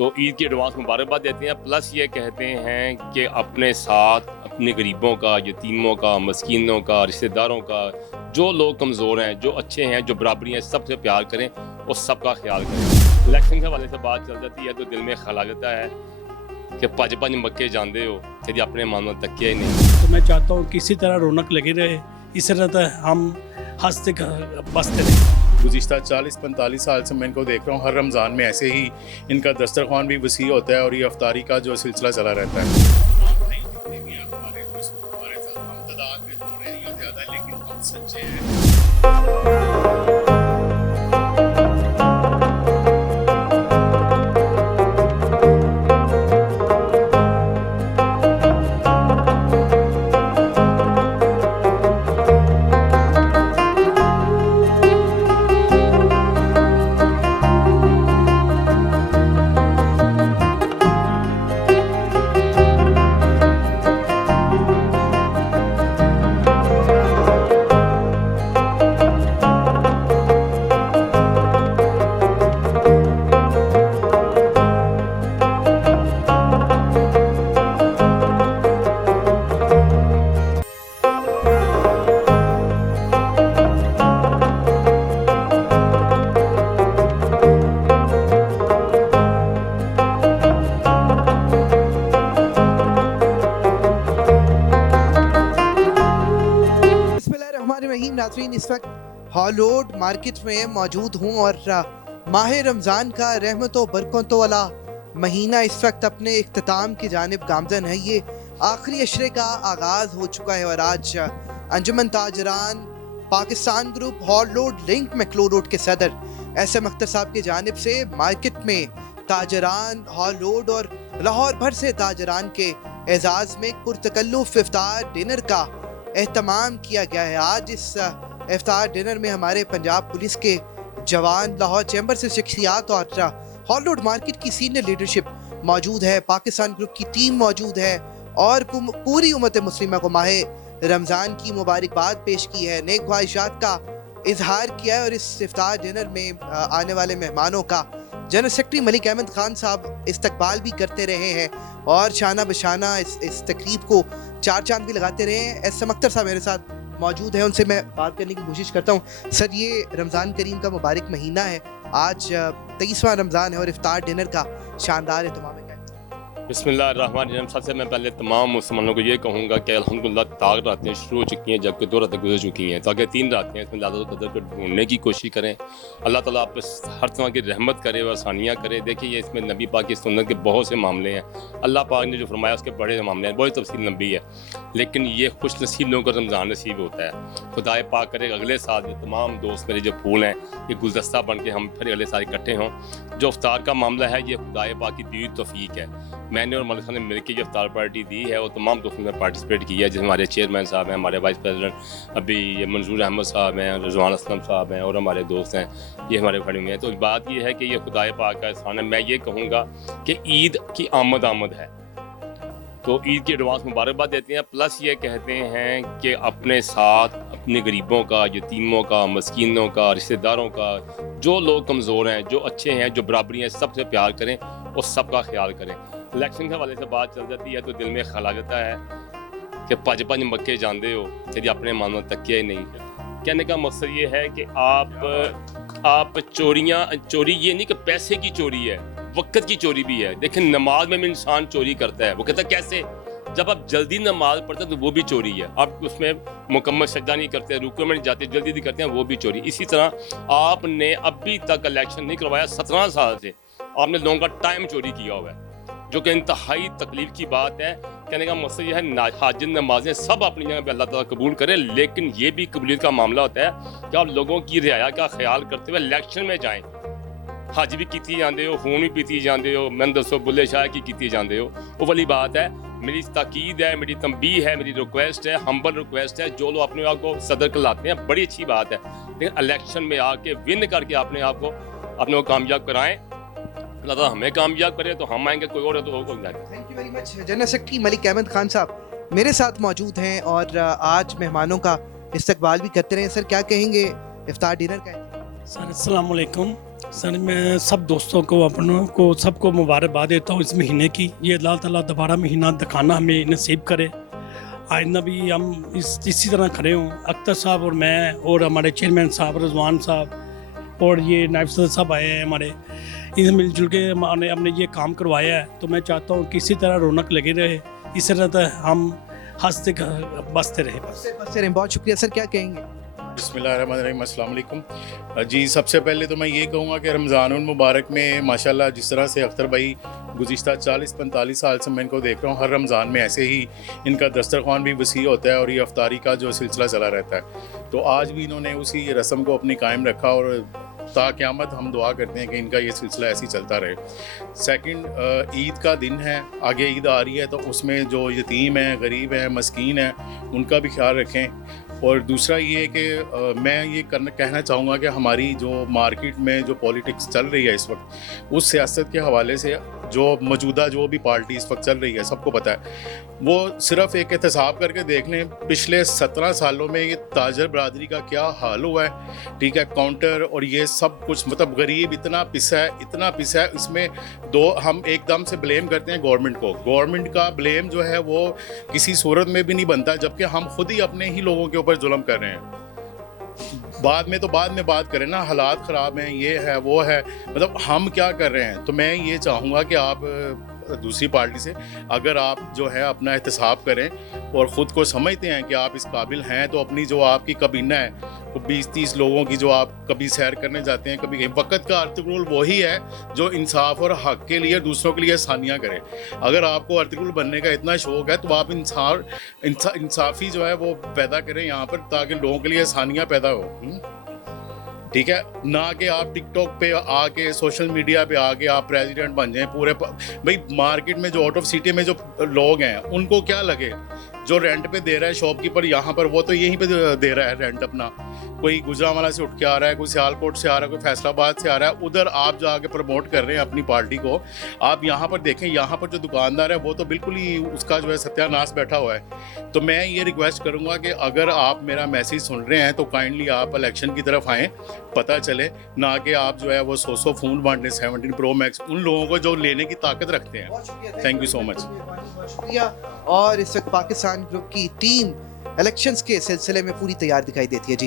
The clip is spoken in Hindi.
तो ईद की एडवांस मुबारकबाद देते हैं, प्लस ये कहते हैं कि अपने साथ अपने गरीबों का, यतीमों का, मस्कीनों का, रिश्तेदारों का, जो लोग कमज़ोर हैं, जो अच्छे हैं, जो बराबरी हैं, सबसे प्यार करें और सबका ख्याल करें। इलेक्शन के हवाले से बात चल जाती है तो दिल में ख्याल आता है कि पंज पंज मक्के जानते हो यदि अपने मन में तकिया ही नहीं। तो मैं चाहता हूँ किसी तरह रौनक लगी रहे, इस तरह हम हंसते बसते रहे। गुज़िश्ता 40-45 साल से मैं इनको देख रहा हूँ, हर रमज़ान में ऐसे ही इनका दस्तरखान भी वसी होता है और ये अफ्तारी का जो सिलसिला चला रहता है। जितने भी हमारे साथ हम तादाद में थोड़े या ज़्यादा, लेकिन हम सच्चे हैं। नाज़रीन, इस वक्त हॉल रोड मार्केट में मौजूद हूँ और माह रमज़ान का रहमतों बरकतों वाला महीना इस वक्त अपने इख्तिताम की जानिब गामज़न है। ये आखिरी अशरे का आगाज़ हो चुका है और आज Anjuman Tajiran Pakistan group hall road link McLeod road के सदर एसएम अख्तर साहब की जानिब से मार्केट में ताजरान हॉल रोड और लाहौर भर से ताजरान के एजाज़ में पुरतकल्लुफ़ इफ्तार डिनर का एहतमाम किया गया है। आज इस इफ्तार डिनर में हमारे पंजाब पुलिस के जवान, लाहौर चैम्बर से शख्सियात और हॉल रोड मार्केट की सीनियर लीडरशिप मौजूद है, पाकिस्तान ग्रुप की टीम मौजूद है और पूरी उम्मत मुस्लिमा को माह रमज़ान की मुबारकबाद पेश की है, नेक ख्वाहिशात का इजहार किया है। और इस इफ्तार डिनर में आने वाले मेहमानों का जनरल सेक्रेटरी मलिक अहमद खान साहब इस्तकबाल भी करते रहे हैं और शाना बशाना इस तकरीब को चार चांद भी लगाते रहे हैं। एसएम अख्तर साहब मेरे साथ मौजूद हैं, उनसे मैं बात करने की कोशिश करता हूं। सर, ये रमज़ान करीम का मुबारक महीना है, आज 23वां रमज़ान है और इफ्तार डिनर का शानदार एहतमाम है। बिस्मिल्लाहिर्रहमानिर्रहीम। सबसे मैं पहले तमाम मुसलमानों को ये कहूँगा कि अल्हम्दुलिल्लाह ताक रातें शुरू हो चुकी हैं, जबकि 2 रातें गुजर चुकी हैं, ताकि 3 रातें हैं, इसमें लैलतुल क़द्र को ढूंढने की कोशिश करें। अल्लाह ताला आप हर तरह की रहमत करे और आसानियाँ करे। देखिए, ये इसमें नबी पाक की सुन्नत के बहुत से मामले हैं, अल्लाह पाक ने जो फरमाया उसके बड़े मामले हैं, बहुत तफसील लंबी है, लेकिन ये खुश नसीब लोगों को रमज़ान नसीब होता है। खुदाए पाक करे अगले साल तमाम दोस्त मेरे जो फूल हैं ये गुलदस्ता बन के हम फिर अगले साल इकट्ठे हों। जो इफ्तार का मामला है ये खुदाए पाक की दी तौफीक है। मैंने और मलिक साहब ने मिलकर जो इफ्तार पार्टी दी है वो तमाम दोस्तों ने पार्टिसिपेट किया है, जिसमें हमारे चेयरमैन साहब हैं, हमारे वाइस प्रेसिडेंट अभी ये मंजूर अहमद साहब हैं, रिजवान असलम साहब हैं और हमारे दोस्त हैं, ये हमारे खड़े हुए हैं। तो बात ये है कि ये खुदाए पाक का एहसान है। मैं ये कहूँगा कि ईद की आमद है, तो ईद की एडवांस मुबारकबाद देते हैं, प्लस ये कहते हैं कि अपने साथ अपने गरीबों का, यतीमों का, मस्कीनों का, रिश्तेदारों का, जो लोग कमज़ोर हैं, जो अच्छे हैं, जो बराबरी हैं, सबसे प्यार करें और सबका ख्याल करें। इलेक्शन के हवाले से बात चल जाती है तो दिल में ख्याल आता है कि पंज पंज मक्के जानते हो यदि अपने मन में तकिया ही नहीं। कहने का मकसद ये है कि आप चोरी ये नहीं कि पैसे की चोरी है, वक्त की चोरी भी है। देखिए, नमाज में भी इंसान चोरी करता है, वो कहता है कैसे? जब आप जल्दी नमाज पढ़ते हैं तो वो भी चोरी है। आप उसमें मुकम्मल सजदा नहीं करते, रुकू में नहीं जाते, जल्दी नहीं करते हैं, वो भी चोरी। इसी तरह आपने अभी तक इलेक्शन नहीं करवाया, 17 साल से आपने लोगों का टाइम चोरी किया हुआ है, जो कि इंतहाई तकलीफ की बात है। कहने का मकसद यह है हाजिर नमाजें सब अपनी जगह पे अल्लाह ताला कबूल करे, लेकिन ये भी कबूलियत का मामला होता है कि आप लोगों की रियाया का ख्याल करते हुए इलेक्शन में जाएं। हज भी की जाते हो, खून भी पीती जाते हो, मैंने दसो बुल्ले शाह की जाते हो, वो वाली बात है। मेरी ताकीद है, मेरी तंबीह है, मेरी रिक्वेस्ट है, हम्बल रिक्वेस्ट है, जो लोग अपने आप को सदर कहलाते हैं बड़ी अच्छी बात है, लेकिन इलेक्शन में आके विन करके अपने आप को कामयाब कराएं। अल्लाह ताला हमें कामयाब करे तो हम आएंगे, कोई और है तो वो कोई नहीं। Thank you very much. General secretary Malik Ahmed Khan साहब मेरे साथ मौजूद हैं और आज मेहमानों का इस्तकबाल भी करते रहे। सर, क्या कहेंगे इफ्तार डिनर का? सर अस्सलाम वालेकुम। सर मैं सब दोस्तों को अपनों को सबको मुबारकबाद देता हूँ इस महीने की। ये अल्लाह ताला दोबारा महीना दिखाना हमें नसीब करे। आइंदा भी हम इसी तरह खड़े हों, अख्तर साहब और मैं और हमारे चेयरमैन साहब रिजवान साहब और ये नायब सदर साहब आए हैं हमारे, इन मिलजुल के हमने ये काम करवाया है। तो मैं चाहता हूँ कि इसी तरह रौनक लगी रहे, इसी तरह हम हंसते बसते रहे। बहुत शुक्रिया सर, क्या कहेंगे? बिस्मिल्लाहिर्रहमानिर्रहीम, अस्सलाम वालेकुम जी। सबसे पहले तो मैं ये कहूँगा कि रमज़ानुल मुबारक में माशाल्लाह जिस तरह से अख्तर भाई गुज़िश्ता 40-45 साल से मैं इनको देख रहा हूँ, हर रमज़ान में ऐसे ही इनका दस्तरख़्वान भी वसी होता है और ये अफ्तारी का जो सिलसिला चला रहता है। तो आज भी इन्होंने उसी रस्म को अपनी कायम रखा और ता क़यामत हम दुआ करते हैं कि इनका ये सिलसिला ऐसे ही चलता रहे। सेकंड, ईद का दिन है, आगे ईद आ रही है, तो उसमें जो यतीम हैं, गरीब हैं, मस्कीन हैं, उनका भी ख्याल रखें। और दूसरा ये कि मैं ये कहना चाहूँगा कि हमारी जो मार्केट में जो पॉलिटिक्स चल रही है इस वक्त, उस सियासत के हवाले से जो मौजूदा जो भी पार्टी इस वक्त चल रही है, सबको पता है, वो सिर्फ एक एहतसाब करके देख लें पिछले 17 सालों में ये ताजर बरादरी का क्या हाल हुआ है। ठीक है, काउंटर और ये सब कुछ, मतलब गरीब इतना पिसा है। इसमें दो हम एकदम से ब्लेम करते हैं गवर्नमेंट को। गवर्नमेंट का ब्लेम जो है वो किसी सूरत में भी नहीं बनता, जबकि हम खुद ही अपने ही लोगों के ऊपर जुल्म कर रहे हैं। बाद में बात करें ना, हालात ख़राब हैं, ये है वो है, मतलब हम क्या कर रहे हैं। तो मैं ये चाहूँगा कि आप दूसरी पार्टी से अगर आप जो है अपना एहतसाब करें और ख़ुद को समझते हैं कि आप इस काबिल हैं, तो अपनी जो आपकी कबीना है वो 20-30 लोगों की जो आप कभी सैर करने जाते हैं, कभी कहीं, वक़्त का अर्तुगरुल वही है जो इंसाफ और हक़ के लिए दूसरों के लिए आसानियाँ करे। अगर आपको अर्तुगरुल बनने का इतना शौक़ है तो आप इंसाफ़ी जो है वो पैदा करें यहाँ पर, ताकि लोगों के लिए आसानियाँ पैदा हो। ठीक है, ना कि आप टिकटॉक पे आके, सोशल मीडिया पे आके आप प्रेसिडेंट बन जाएं पूरे। भाई मार्केट में जो आउट ऑफ सिटी में जो लोग हैं उनको क्या लगे, जो रेंट पे दे रहा है शॉपकीपर यहाँ पर, वो तो यहीं पे दे रहा है रेंट अपना। कोई गुजरांवाला से उठ के आ रहा है, कोई सियालकोट से आ रहा है, कोई फैसलाबाद से आ रहा है, उधर आप जाके प्रमोट कर रहे हैं अपनी पार्टी को। आप यहाँ पर देखें, यहाँ पर जो दुकानदार है वो तो बिल्कुल ही उसका जो है सत्यानाश बैठा हुआ है। तो मैं ये रिक्वेस्ट करूँगा कि अगर आप मेरा मैसेज सुन रहे हैं तो काइंडली आप इलेक्शन की तरफ आएँ, पता चले, ना कि आप जो है वो 100 फ़ोन बांटने 17 प्रो मैक्स उन लोगों को जो लेने की ताकत रखते हैं। Thank you so much. शुक्रिया। और इस वक्त पाकिस्तान ग्रुप की टीम इलेक्शंस के सिलसिले में पूरी तैयार दिखाई देती है जी।